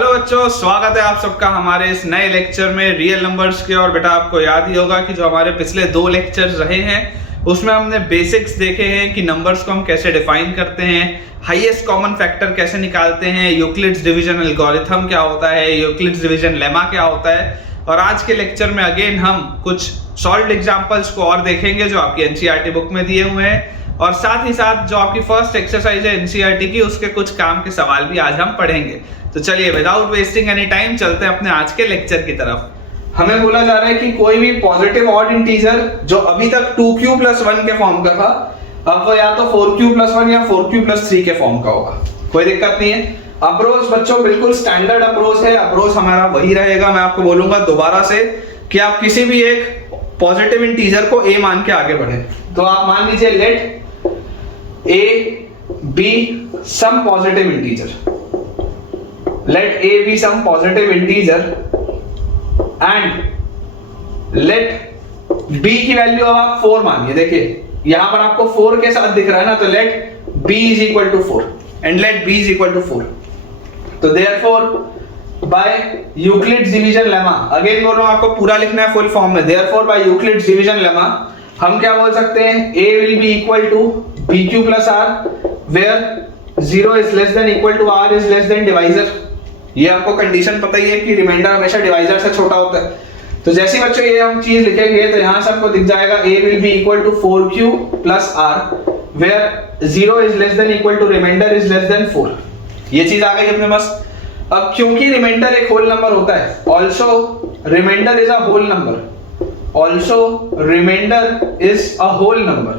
Hello बच्चों, स्वागत है आप सबका हमारे इस नए लेक्चर में रियल नंबर्स के। और बेटा आपको याद ही होगा कि जो हमारे पिछले 2 लेक्चर्स रहे हैं उसमें हमने बेसिक्स देखे हैं कि नंबर्स को हम कैसे डिफाइन करते हैं, हाईएस्ट कॉमन फैक्टर कैसे निकालते हैं, यूक्लिड्स डिवीजन एल्गोरिथम क्या होता है, यूक्लिड्स डिवीजन लेमा क्या होता है। और आज के लेक्चर में अगेन हम कुछ सॉल्व्ड एग्जांपल्स को और देखेंगे जो आपकी एनसीईआरटी बुक में दिए हुए हैं, और साथ ही साथ जो आपकी फर्स्ट एक्सरसाइज है एनसीईआरटी की उसके कुछ काम के सवाल भी आज हम पढ़ेंगे। तो चलिए विदाउट वेस्टिंग एनी टाइम चलते हैं अपने आज के लेक्चर की तरफ। हमें बोला जा रहा है कि कोई भी पॉजिटिव ऑड इंटीजर जो अभी तक 2q + 1 के फॉर्म का था, अब वो या तो 4q + 1 या 4q + 3 के फॉर्म का होगा। कोई दिक्कत नहीं है। अप्रोच बच्चों बिल्कुल स्टैंडर्ड अप्रोच है, अप्रोच हमारा वही रहेगा। मैं आपको बोलूंगा दोबारा से कि आप किसी भी एक पॉजिटिव इंटीजर को a मान के आगे बढ़े। तो आप मान लीजिए late a be some positive integer, let a be some positive integer and let b की वैल्यू अब आप 4 मानिए। देखिए यहां पर आपको 4 के साथ दिख रहा है ना, तो let b = 4 and let b = 4। तो therefore by Euclid's division lemma, again बोल रहा हूं आपको पूरा लिखना है फुल फॉर्म में। therefore by Euclid's division lemma हम क्या बोल सकते हैं, a will be equal to bq plus r where 0 is less than equal to r is less than divisor। ये आपको कंडीशन पता ही है कि रिमाइंडर हमेशा डिवाइजर से छोटा होता है। तो जैसे ही बच्चों ये हम चीज लिखेंगे तो यहां से आपको दिख जाएगा a will be equal to 4q plus r where 0 is less than equal to remainder is less than 4। ये चीज आ गई अपने पास। अब क्योंकि रिमाइंडर एक होल नंबर होता है, also remainder is a whole number, also remainder is a whole number,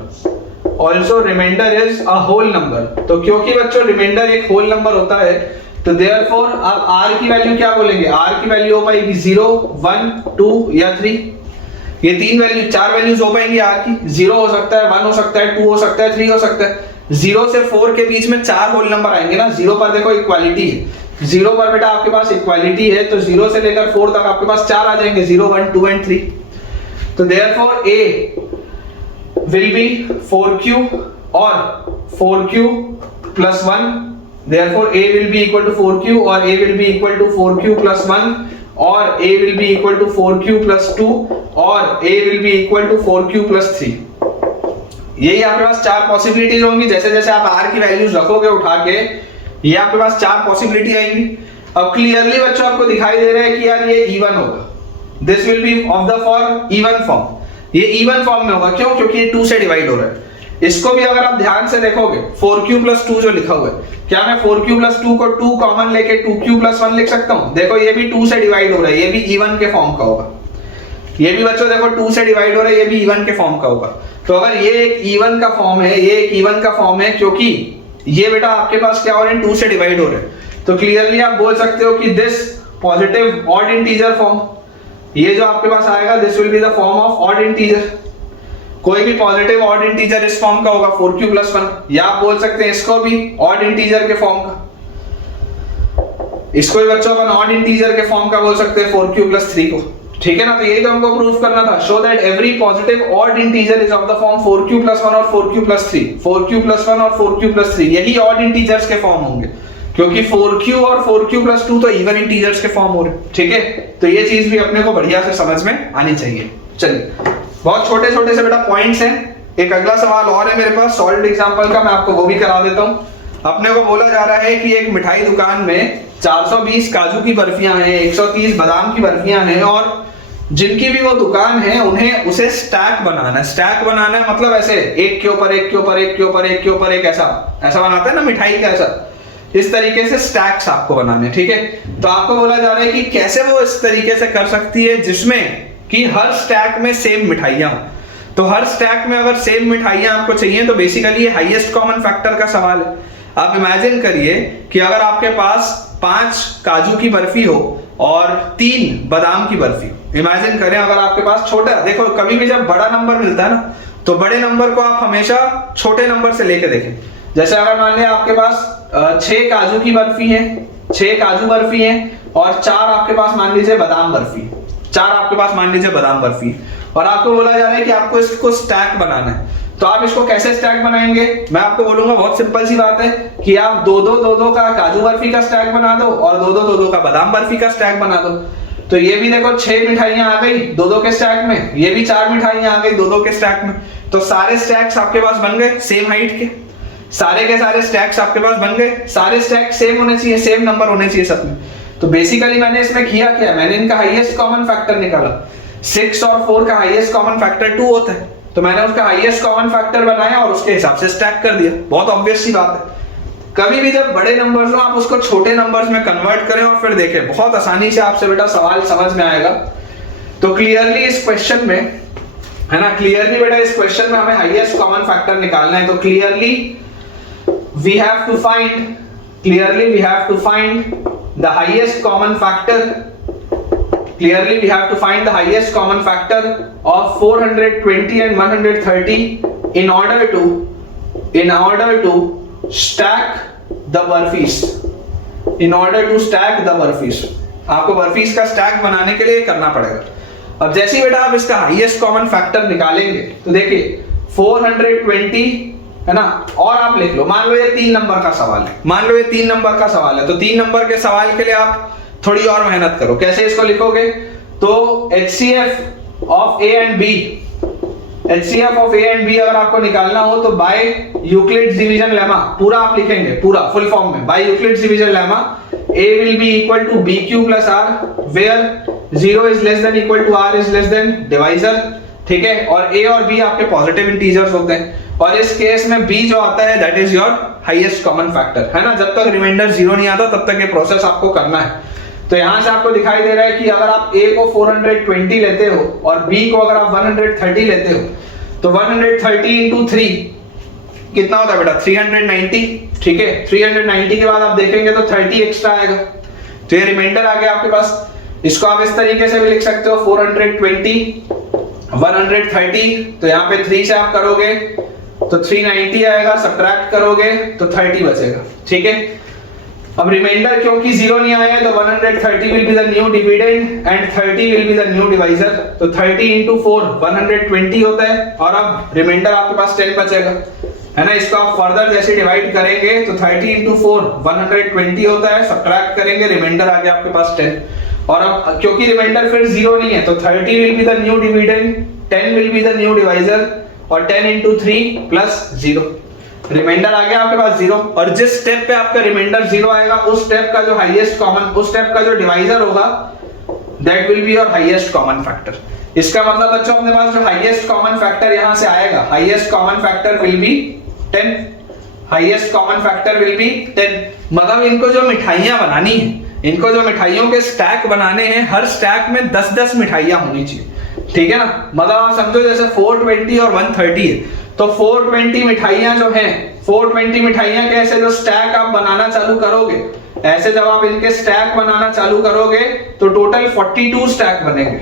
also remainder is a whole number। तो क्योंकि बच्चों रिमाइंडर एक होल नंबर होता है तो therefore आप r की वैल्यू क्या बोलेंगे, r की वैल्यू हो पाएगी 0 1 2 या 3। ये 4 वैल्यूज हो पाएंगी r की। 0 हो सकता है, 1 हो सकता है, 2 हो सकता है, 3 हो सकता है। 0 से 4 के बीच में 4 होल नंबर आएंगे ना। 0 पर देखो इक्वालिटी है, 0 पर बेटा आपके पास इक्वालिटी है, तो 0 से लेकर 4 तक आपके पास 4 आ जाएंगे, 0 1 2 and 3। तो therefore a will be 4q or 4q plus 1। therefore a will be equal to 4q or a will be equal to 4q plus 1 or a will be equal to 4q plus 2 or a will be equal to 4q plus 3। यही आपके पास 4 possibilities होंगी। जैसे जैसे आप r की values रखोगे उठा के, ये आपके पास 4 पॉसिबिलिटी आएंगी। अब क्लियरली बच्चों आपको दिखाई दे रहा है कि यार ये इवन होगा, this will be of the form even form. ये इवन फॉर्म में होगा, क्यों? क्योंकि ये 2 से डिवाइड हो रहा है। इसको भी अगर आप ध्यान से देखोगे 4q + 2 जो लिखा हुआ है, क्या मैं 4q + 2 को 2 कॉमन लेके 2q + 1 लिख सकता हूं? देखो ये भी 2 से डिवाइड हो रहा है, ये भी इवन के फॉर्म का होगा। ये भी बच्चों देखो 2 से डिवाइड हो रहा है, ये भी इवन के फॉर्म का होगा। तो अगर ये एक इवन का फॉर्म है, ये एक इवन का फॉर्म है, क्योंकि ये बेटा आपके पास क्या हो रहे हैं, 2 से डिवाइड हो रहे हैं, तो क्लियरली आप बोल सकते हो कि this positive odd integer form, ये जो आपके पास आएगा this will be the form of odd integer. कोई भी पॉजिटिव ऑड इंटीजर इस फॉर्म का होगा 4q + 1, या आप बोल सकते हैं इसको भी ऑड इंटीजर के फॉर्म का, इसको भी बच्चों अपन ऑड इंटीजर के फॉर्म का बोल सकते हैं 4q + 3 को। ठीक है ना। तो यही तो हमको प्रूफ करना था, show that every positive odd integer is of the form 4q + 1 और 4q + 3, 4q + 1 और 4q + 3 यही ऑड इंटीजर्स के फॉर्म होंगे, क्योंकि 4q और 4q + 2 तो इवन इंटीजर्स के फॉर्म हो रहे। ठीक है, तो ये चीज भी अपने को बढ़िया से समझ में आनी चाहिए। चलिए, बहुत छोटे छोटे से बेटा पॉइंट्स हैं। एक अगला सवाल और है मेरे पास सॉल्व्ड एग्जांपल का, मैं आपको वो भी करा देता हूं। अपने को बोला जा रहा है कि एक मिठाई दुकान में 420 काजू की बर्फियां हैं, 130 बादाम की बर्फियां हैं, और जिनकी भी वो दुकान है उन्हें उसे स्टैक बनाना है। स्टैक बनाना है मतलब ऐसे एक के ऊपर एक के ऊपर एक के ऊपर एक के ऊपर एक, ऐसा बनाते हैं ना मिठाई का, ऐसा इस तरीके से स्टैक्स आपको बनाने। ठीक है, तो आपको बोला जा रहा है कि कैसे वो इस तरीके से कर सकती है जिसमें कि हर स्टैक में सेम मिठाइयां हो। तो हर स्टैक में अगर सेम मिठाइयां आपको चाहिए तो बेसिकली ये हाईएस्ट कॉमन फैक्टर का सवाल है। आप इमेजिन करिए कि अगर आपके पास 5 काजू की बर्फी हो और 3 बादाम की बर्फी हो। इमेजिन करें अगर आपके पास छोटा, देखो कभी भी जब बड़ा नंबर मिलता है ना, तो बड़े नंबर को आप हमेशा छोटे नंबर से लेके देखें। जैसे अगर मान लिया आपके पास 6 काजू की बर्फी है, 6 काजू बर्फी है, और 4 आपके पास मान लीजिए बादाम बर्फी, 4 आपके पास मान लीजिए बादाम बर्फी, और आपको बोला जा रहा है कि आपको इसको स्टैक बनाना है। तो आप इसको कैसे स्टैक बनाएंगे, मैं आपको बोलूंगा बहुत सिंपल सी बात है कि आप दो दो का काजू बर्फी का स्टैक बना दो और दो दो का बादाम बर्फी का स्टैक बना दो। तो ये भी देखो 6 मिठाइयां आ गई दो के स्टैक में, ये भी 4 मिठाइयां आ गई दो के स्टैक में। तो सारे स्टैक्स आपके पास बन गए सेम हाइट के, सारे के सारे स्टैक्स आपके पास बन गए, सारे स्टैक सेम होने चाहिए, सेम नंबर होने चाहिए सब में। तो बेसिकली मैंने इसमें किया क्या, मैंने इनका हाईएस्ट कॉमन फैक्टर निकाला। 6 और 4 का हाईएस्ट कॉमन फैक्टर 2 होता है, तो मैंने उसका हाईएस्ट कॉमन फैक्टर बनाया और उसके हिसाब से स्टैक कर दिया। बहुत ऑब्वियस सी बात है। कभी भी जब बड़े नंबर्स हो आप उसको छोटे नंबर्स में कन्वर्ट करें और फिर देखें, बहुत आसानी से आपसे बेटा सवाल समझ में आएगा। तो क्लियरली इस क्वेश्चन में है ना, क्लियरली बेटा इस क्वेश्चन में हमें हाईएस्ट कॉमन फैक्टर निकालना है। तो clearly we have to find the highest common factor, clearly we have to find the highest common factor of 420 and 130 in order to stack the burfies, आपको बर्फीज का stack बनाने के लिए करना पड़ेगा। अब जैसे ही बेटा आप इसका हाईएस्ट कॉमन फैक्टर निकालेंगे तो देखिए 420 है ना, और आप लिख लो, मान लो ये 3 नंबर का सवाल है, तो 3 नंबर के सवाल के लिए आप थोड़ी और मेहनत करो। कैसे इसको लिखोगे, तो HCF of A and B अगर आपको निकालना हो तो बाय यूक्लिड्स डिवीजन लेमा, पूरा आप लिखेंगे, पूरा फुल फॉर्म में, by Euclid's division lemma A will be equal to BQ plus R where 0 is less than equal to R is less than divisor, ठीक है। और A और B आपके पॉजिटिव इंटीजर्स होते हैं, और इस केस में B जो आता है that is your highest common factor, है ना। जब तक रिमाइंडर 0 नहीं आता तब तक ये प्रोसेस आपको करना है। तो यहां से आपको दिखाई दे रहा है कि अगर आप A को 420 लेते हो और B को अगर आप 130 लेते हो तो 130 into 3 कितना होता है बेटा, 390, ठीक है। 390 के बाद आप देखेंगे तो 30 एक्स्ट्रा आएगा, तो ये रिमाइंडर आ गया आपके पास। इसको आप इस तरीके से भी लिख सकते हो 420 130, तो यहाँ पे 3 से आप करोगे तो 390 आएगा, सब्ट्रैक्ट करोगे तो 30 बचेगा, ठीक है। अब रिमाइंडर क्योंकि 0 नहीं आया है तो 130 will be the new dividend and 30 will be the new divisor, तो 30 into 4 120 होता है, और अब रिमाइंडर आपके पास 10 बचेगा, है ना। इसको आप फर्दर जैसे डिवाइड करेंगे तो 30 into 4 120 होता है, सब्ट्रैक्ट करेंगे, रिमाइंडर आ गया आपके पास 10। और अब क्योंकि रिमाइंडर फिर 0 नहीं है तो 30 will be the new dividend, 10 will be the new divisor, और 10 into 3 plus 0, रिमाइंडर आ गया आपके पास 0। और जिस स्टेप पे आपका रिमाइंडर 0 आएगा उस स्टेप का जो हाईएस्ट कॉमन, उस स्टेप का जो डिवाइजर होगा that will be your highest common factor. इसका मतलब बच्चों अपने पास जो हाईएस्ट कॉमन फैक्टर यहां से आएगा, highest common factor will be 10, highest common factor will be 10। मतलब इनको जो मिठाइयां बनानी है, इनको जो मिठाइयों के स्टैक बनाने हैं, हर स्टैक में 10-10 मिठाइयां होनी चाहिए, ठीक है ना। मतलब आप समझो जैसे 420 और 130 है तो 420 मिठाइयां जो हैं, 420 मिठाइयां कैसे जो स्टैक आप बनाना चालू करोगे, ऐसे जब आप इनके स्टैक बनाना चालू करोगे तो टोटल 42 स्टैक बनेंगे,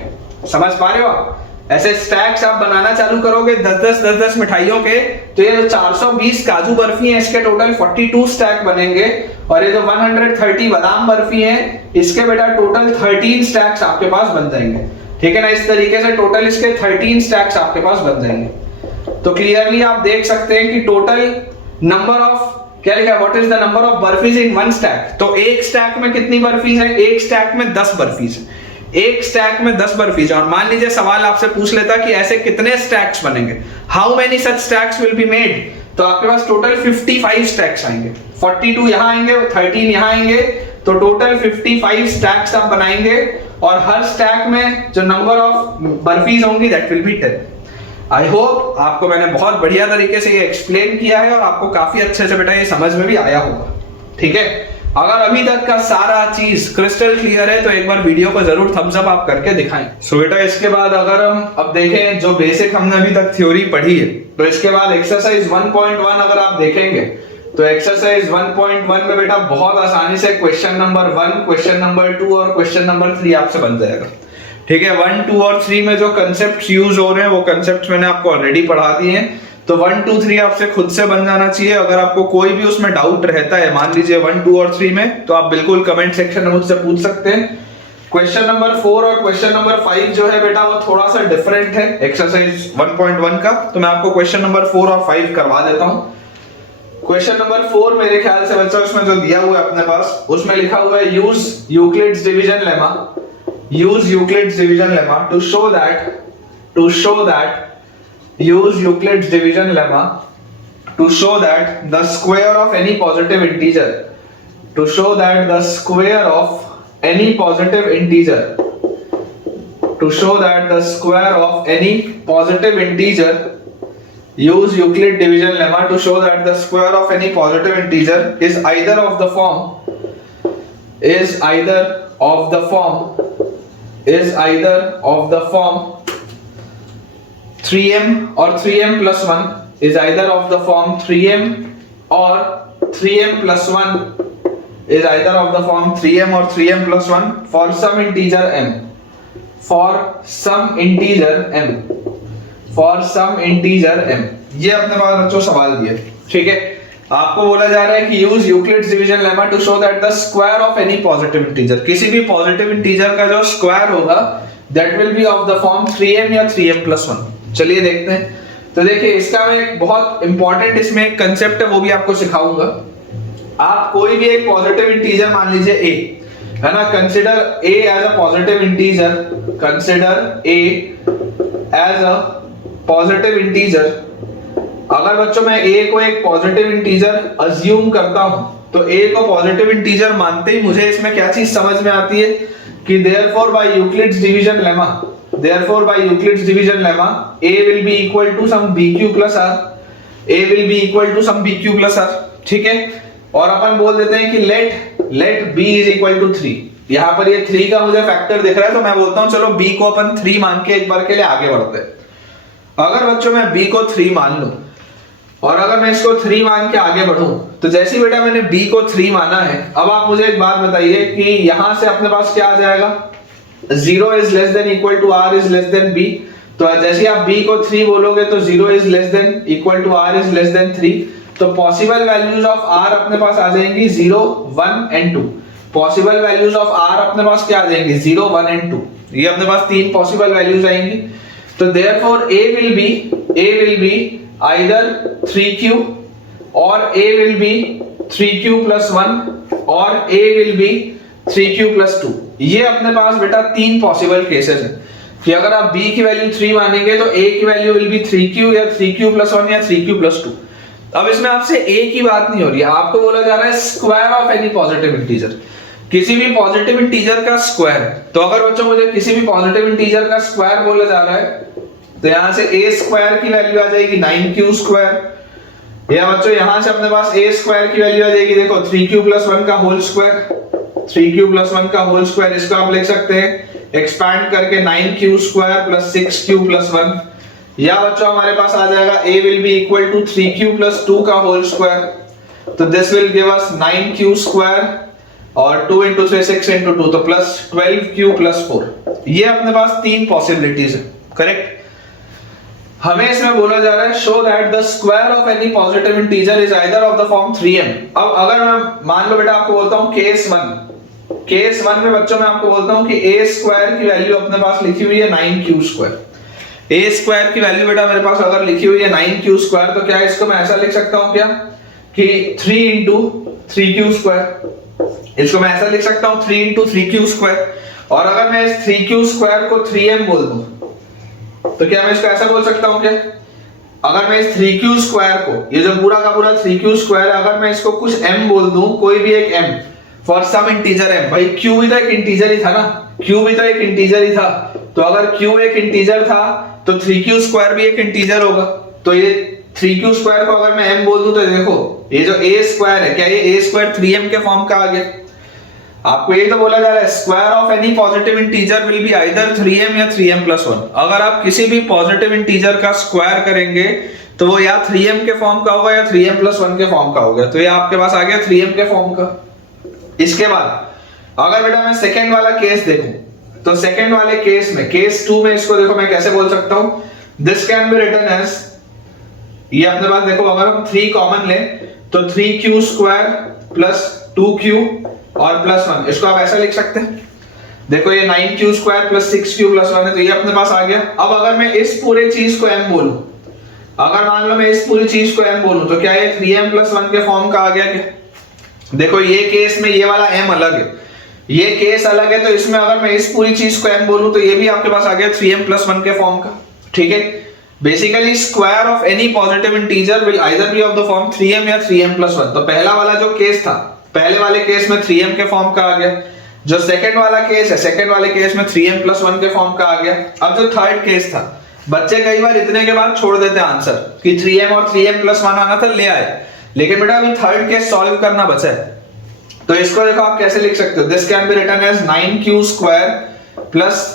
समझ पा रहे हो आप। ऐसे स्टैक्स आप बनाना चालू करोगे 10-10 मिठाइयों के, तो ये जो 420 काजू बर्फी है इसके टोटल 42 स्टैक बनेंगे, और ये जो 130 बादाम बर्फी है इसके बेटा टोटल 13 स्टैक्स आपके पास बन जाएंगे, ठीक है ना। इस तरीके से टोटल इसके 13 स्टैक्स आपके पास बन जाएंगे। तो क्लियरली आप देख सकते हैं कि टोटल नंबर ऑफ क्या लिखा है, what is the number of barfis in one stack. तो एक स्टैक में कितनी बर्फीज है, एक स्टैक में 10 बर्फीज, एक स्टैक में 10 बर्फीज। और मान लीजिए सवाल आपसे पूछ लेता कि ऐसे कितने स्टैक्स बनेंगे, how many such stacks will be made, तो आपके पास टोटल 55 स्टैक्स आएंगे, 42 यहां आएंगे, 13 यहां आएंगे, तो टोटल 55 स्टैक्स आप बनाएंगे, और हर स्टैक में जो नंबर ऑफ बर्फीज होंगी that will B 10। I hope आपको मैंने बहुत बढ़िया तरीके से ये एक्सप्लेन किया है और आपको काफी अच्छे से बेटा ये समझ में भी आया होगा, ठीक है। अगर अभी तक का सारा चीज क्रिस्टल क्लियर है तो एक बार वीडियो को जरूर थम्स अप आप करके दिखाएं। सो बेटा इसके बाद अगर हम अब देखें जो बेसिक हमने अभी तक थ्योरी पढ़ी है, तो इसके बाद एक्सरसाइज 1.1 अगर आप देखेंगे तो एक्सरसाइज 1.1 में बेटा बहुत आसानी से क्वेश्चन नंबर 1, क्वेश्चन नंबर 2 और क्वेश्चन नंबर 3 आपसे बन जाएगा, ठीक है। 1, 2 और 3 में जो कंसेप्ट यूज हो रहे हैं वो कंसेप्ट मैंने आपको ऑलरेडी पढ़ा दिए हैं, तो 1, 2, 3 आपसे खुद से बन जाना चाहिए। अगर आपको कोई भी उसमें डाउट रहता है मान लीजिए 1, 2 और 3 में, तो आप बिल्कुल कमेंट सेक्शन में मुझसे पूछ सकते हैं। क्वेश्चन नंबर 4 और क्वेश्चन नंबर 5 जो है बेटा वो थोड़ा सा डिफरेंट है एक्सरसाइज 1.1 का, तो मैं आपको क्वेश्चन नंबर 4 और 5 करवा देता हूं। क्वेश्चन नंबर 4 मेरे ख्याल से बच्चा उसमें जो दिया हुआ है अपने पास, उसमें लिखा हुआ है use Euclid's division lemma, use Euclid's division lemma to show that use Euclid's division lemma to show that the square of any positive integer, to show that the square of any positive integer, to show that the square of any positive integer, use Euclid division lemma to show that the square of any positive integer is either of the form 3m or 3m plus 1, is either of the form 3m or 3m plus 1, is either of the form 3m or 3m plus 1 for some integer m, for some integer m, for some integer m। ये अपने पास बच्चों सवाल दिए, ठीक है। आपको बोला जा रहा है कि use Euclid's division lemma to show that the square of any positive integer, किसी भी पॉजिटिव इंटीजर का जो स्क्वायर होगा that will be of the form 3m या 3m plus 1। चलिए देखते हैं। तो देखिए इसका मैं एक बहुत इंपॉर्टेंट इसमें एक कंसेप्ट है वो भी आपको सिखाऊंगा। आप कोई भी एक पॉजिटिव इंटीजर मान लीजिए a, है ना, consider a as a positive integer, consider a as a positive integer. अगर बच्चों मैं a को एक पॉजिटिव इंटीजर अज्यूम करता हूं तो a को पॉजिटिव इंटीजर मानते ही मुझे इसमें क्या चीज समझ में आती है कि therefore by Euclid's division lemma, therefore by Euclid's division lemma a will be equal to some bq plus r, a will be equal to some bq plus r, ठीक है। और अपन बोल देते हैं कि let b is equal to 3। यहां पर ये 3 का मुझे फैक्टर दिख रहा है तो मैं बोलता हूं चलो b को अपन 3 मान के एक बार के लिए आगे बढ़ते हैं। अगर बच्चों मैं b को 3 मान लूं और अगर मैं इसको 3 मान के आगे बढ़ूं तो जैसे ही बेटा मैंने b को 3 माना है, अब आप मुझे एक बात बताइए कि यहां से अपने पास क्या आ जाएगा, 0 is less than equal to r is less than b। तो जैसे आप b को 3 बोलोगे तो 0 is less than equal to r is less than 3। तो पॉसिबल वैल्यूज ऑफ r अपने पास आ जाएंगी 0, 1 and 2। Possible values of r अपने पास क्या आ जाएंगी, 0, 1 एंड 2। ये अपने पास 3 पॉसिबल वैल्यूज आएंगी। तो therefore a will be either 3q or a will be 3q plus 1 or a will be 3q plus 2। ये अपने पास बेटा 3 पॉसिबल केसेस हैं कि अगर आप b की वैल्यू 3 मानेंगे तो a की वैल्यू विल बी 3q या 3q plus 1 या 3q plus 2। अब इसमें आपसे a की बात नहीं हो रही है, आपको बोला जा रहा है square of any positive integer, किसी भी पॉजिटिव इंटीजर का स्क्वायर। तो अगर बच्चों मुझे किसी भी पॉजिटिव इंटीजर का स्क्वायर बोला जा रहा है तो यहां से a स्क्वायर की वैल्यू आ जाएगी 9q स्क्वायर, या बच्चों यहां से अपने पास a स्क्वायर की वैल्यू आ जाएगी, देखो 3q plus 1 का होल स्क्वायर, 3q plus 1 का होल स्क्वायर। इसको आप लिख सकते हैं एक्सपैंड करके 9q square plus 6q plus 1, या बच्चों हमारे पास आ जाएगा a will be equal to 3q plus 2 का होल स्क्वायर। तो this will give us 9q square और 2 into 3 6 into 2 तो प्लस 12q plus 4। ये अपने पास 3 पॉसिबिलिटीज है, करेक्ट। हमें इसमें बोला जा रहा है show that the square of any positive integer is either of the form 3m। अब अगर मैं मान लो बेटा आपको बोलता हूं केस 1 में बच्चों मैं आपको बोलता हूं कि a स्क्वायर की वैल्यू अपने पास लिखी हुई है 9q स्क्वायर। a स्क्वायर की वैल्यू बेटा मेरे पास अगर लिखी हुई है 9q स्क्वायर तो क्या इसको मैं ऐसा लिख सकता हूं क्या कि 3 into 3q स्क्वायर। इसको मैं ऐसा लिख सकता हूं 3 into 3q स्क्वायर। और अगर मैं इस 3q स्क्वायर को 3m बोल दूं तो क्या मैं इसको ऐसा बोल सकता हूं क्या, अगर मैं इस 3q स्क्वायर को, ये जो पूरा का पूरा 3q स्क्वायर, अगर मैं इसको कुछ m बोल दूं, कोई भी एक m for some integer m, भाई q भी तो एक इंटीजर ही था ना, q भी तो एक इंटीजर ही था। तो अगर q एक इंटीजर था तो 3q स्क्वायर भी एक इंटीजर होगा। तो ये 3q स्क्वायर को अगर मैं m बोल दूं तो देखो ये जो a स्क्वायर है, क्या ये a स्क्वायर 3m के फॉर्म का आ गया। आपको ये तो बोला जा रहा है square of any positive integer will be either 3m या 3m plus 1। अगर आप किसी भी पॉजिटिव इंटीजर का स्क्वायर करेंगे तो वो या 3m के फॉर्म का होगा या 3m plus 1 के फॉर्म का होगा। तो ये आपके पास आ गया 3m के फॉर्म का। इसके बाद अगर बेटा मैं सेकंड वाला केस देखूं तो सेकंड वाले केस में, केस 2 में इसको देखो मैं कैसे बोल सकता हूं, this can be written as, ये अपने पास देखो अगर हम 3 कॉमन लें तो 3q स्क्वायर प्लस 2q और प्लस 1, इसको आप ऐसा लिख सकते हैं। देखो ये 9q² प्लस 6q प्लस 1 है, तो ये अपने पास आ गया। अब अगर मैं इस पूरे चीज को m बोलूं, अगर मान लो मैं इस पूरी चीज को m बोलूं, तो क्या ये 3m प्लस 1 के फॉर्म का आ गया क्या? देखो ये केस में ये वाला m अलग है, ये केस अलग है, तो इसमें अगर मैं इस पूरी चीज को m बोलूं, तो ये भी आपके पास आ गया 3m प्लस 1 के फॉर्म का। ठीक है, basically square of any positive integer will either be of the form 3m या 3m प्लस 1। तो पहला वाला जो केस था, पहले वाले केस में 3m के फॉर्म का आ गया, जो सेकंड वाला केस है, सेकंड वाले केस में 3m प्लस 1 के फॉर्म का आ गया। अब जो थर्ड केस था, बच्चे कई बार इतने के बाद छोड़ देते हैं आंसर कि 3m और 3m प्लस 1 आना था, ले आए, लेकिन बेटा अभी थर्ड केस सॉल्व करना बचा है। तो इसको देखो आप कैसे लिख सकते हो, this can be written as 9q² plus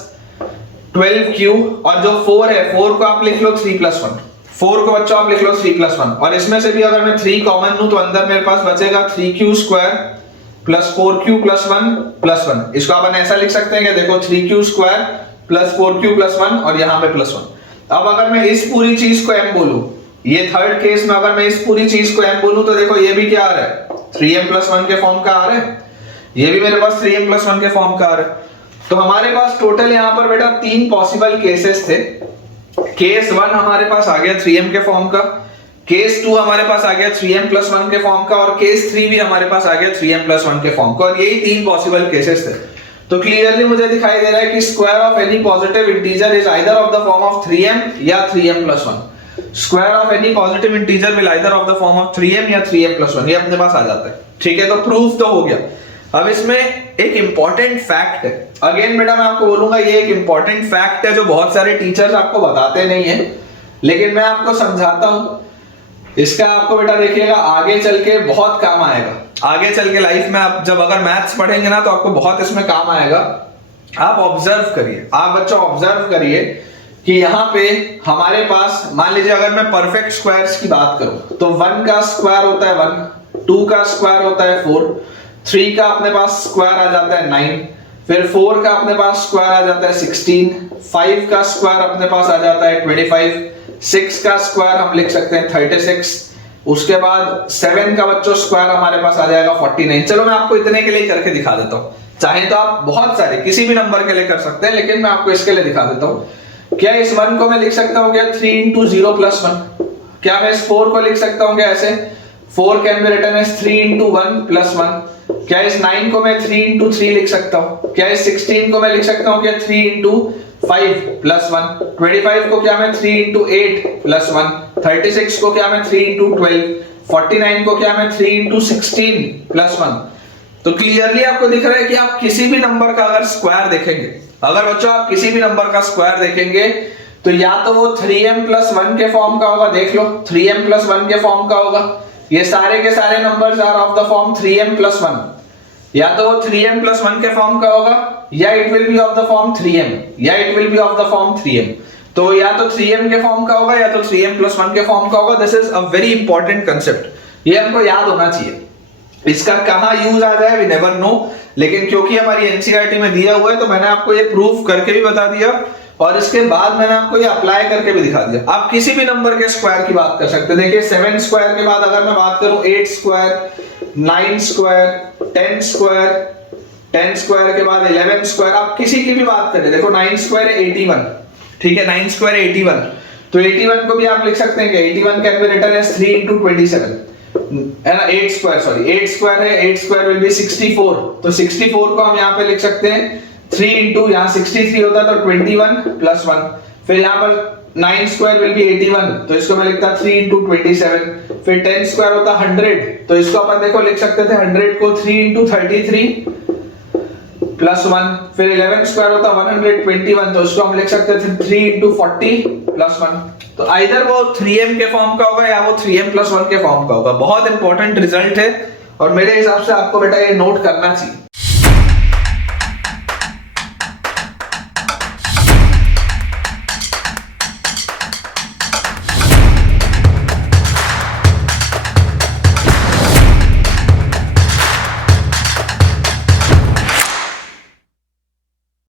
12q, और जो 4 है, 4 को आप लिख लो 3 प्लस 1, 4 को बच्चों आप लिख लो 3 प्लस 1, और इसमें से भी अगर मैं 3 कॉमन लूं तो अंदर मेरे पास बचेगा 3q² plus 4q plus 1 plus 1। इसको अपन ऐसा लिख सकते हैं कि देखो 3q² प्लस 4q प्लस 1 और यहाँ पे प्लस 1। अब अगर मैं इस पूरी चीज को m बोलूं, ये थर्ड केस में अगर मैं इस पूरी चीज को m बोलूं, तो देखो ये भी क्या आ रहा है, 3m प्लस 1 के फॉर्म का आ रहा है, ये भी मेरे पास 3m प्लस 1 के फॉर्म का आ रहा है। तो हमारे पास टोटल यहाँ पर बेटा 3 पॉसिबल केसेस थे। केस 1 हमारे पास आ गया 3m के फॉर्म का, केस 2 हमारे पास आ गया 3m प्लस 1 के फॉर्म का, और केस 3 भी हमारे पास आ गया 3m प्लस 1 के फॉर्म का, और यही 3 पॉसिबल केसेस थे। तो क्लियरली मुझे दिखाई दे रहा है कि square of any positive integer is either of the form of 3m या 3m plus 1। Square of any positive integer will either of the form of 3m या 3m प्लस 1, ये अपने पास आ जाता है। ठीक है, तो प्रूफ तो हो गया। अब इसमें एक इंपॉर्टेंट फैक्ट है, अगेन बेटा मैं आपको बोलूंगा ये एक इंपॉर्टेंट फैक्ट है जो बहुत सारे टीचर्स आपको बताते नहीं है, लेकिन मैं आपको समझाता हूं। इसका आपको बेटा देखिएगा आगे चल के बहुत काम आएगा, आगे चल के लाइफ में आप जब अगर मैथ्स पढ़ेंगे ना, तो आपको बहुत इसमें काम आएगा। आप ऑब्जर्व करिए, आप बच्चों ऑब्जर्व करिए कि यहाँ पे हमारे पास मान लीजिए अगर मैं परफेक्ट स्क्वायर्स की बात करूं, तो 1 का स्क्वायर होता है 1, 2 का स्क्वायर होता है 4, 3 का अपने पास स्क्वायर आ जाता है 9, फिर 4 का अपने पास स्क्वायर आ जाता है 16, 5 का स्क्वायर अपने पास आ जाता है 25, 6 का स्क्वायर हम लिख सकते हैं 36, उसके बाद 7 का बच्चों स्क्वायर हमारे पास आ जाएगा 49। चलो मैं आपको इतने के लिए करके दिखा देता हूँ, चाहे तो आप बहुत सारे किसी भी नंबर के लिए कर सकते हैं, लेकिन मैं आपको इसके लिए दिखा देता हूँ। क्या इस 1 को मैं लिख सकता हूँ क्या 3 into 0 plus 1? क्या मैं इस 4 को लिख सकता हूँ क्या ऐसे 4 can be written as 3 into 1 plus 1? क्या इस 9 को मैं 3 into 3 लिख सकता हूँ? क्या इस 16 को मैं लिख सकता हूँ क्या 3 into 5 plus 1? 25 को क्या मैं 3 into 8 plus 1? 36 को क्या मैं 3 into 12? 49 को क्या मैं 3 into 16 plus 1? तो क्लियरली आपको दिख रहा है कि आप किसी भी नंबर का अगर स्क्वायर देखेंगे, अगर बच्चों आप किसी भी नंबर का स्क्वायर देखेंगे, तो या तो वो 3m plus 1 के फॉर्म का होगा, देख लो 3m plus 1 के फॉर्म का होगा, ये सारे के सारे numbers are of the form 3m plus 1, या तो वो 3m plus 1 के फॉर्म का होगा, या it will be of the form 3m, या it will be of the form 3m। तो या तो 3m के फॉर्म का होगा या तो 3m plus 1 के फॉर्म का होगा। This is a very important concept, ये हमको याद होना चाहिए। इसका कहां यूज आ जाए वी नेवर नो, लेकिन क्योंकि हमारी एनसीईआरटी में दिया हुआ है तो मैंने आपको ये प्रूफ करके भी बता दिया, और इसके बाद मैंने आपको ये अप्लाई करके भी दिखा दिया। आप किसी भी नंबर के स्क्वायर की बात कर सकते हैं। देखिए 7 स्क्वायर के बाद अगर मैं बात करूं 8 स्क्वायर, 9 स्क्वायर, 10 स्क्वायर, 10 स्क्वायर के बाद 11 स्क्वायर, आप किसी की भी बात करें। देखो 9 स्क्वायर है 81, ठीक है 9 स्क्वायर है 81, तो 81 को भी आप लिख सकते हैं कि 81 can be written as 3 into 27 है ना। 8 स्क्वायर सॉरी 8 स्क्वायर है, 8 स्क्वायर विल बी 64, तो 64 को हम यहाँ पे लिख सकते हैं 3 into, यहाँ 63 होता है तो 21 plus 1, फिर यहाँ पर 9 स्क्वायर विल बी 81, तो इसको मैं लिखता 3 into 27, फिर 10 स्क्वायर होता 100, तो इसको अपन देखो लिख सकते थे 100 को 3 into 33 plus 1, फिर 11 स्क्वायर होता 121, तो इसको हम लिख सकते थे 3 into 40 plus 1। तो आइदर वो 3m के फॉर्म का होगा या वो 3m plus 1 के फॉर्म का होगा। बहुत इंपॉर्टेंट रिजल्ट है और मेरे हिसाब से आपको बेटा ये नोट करना चाहिए।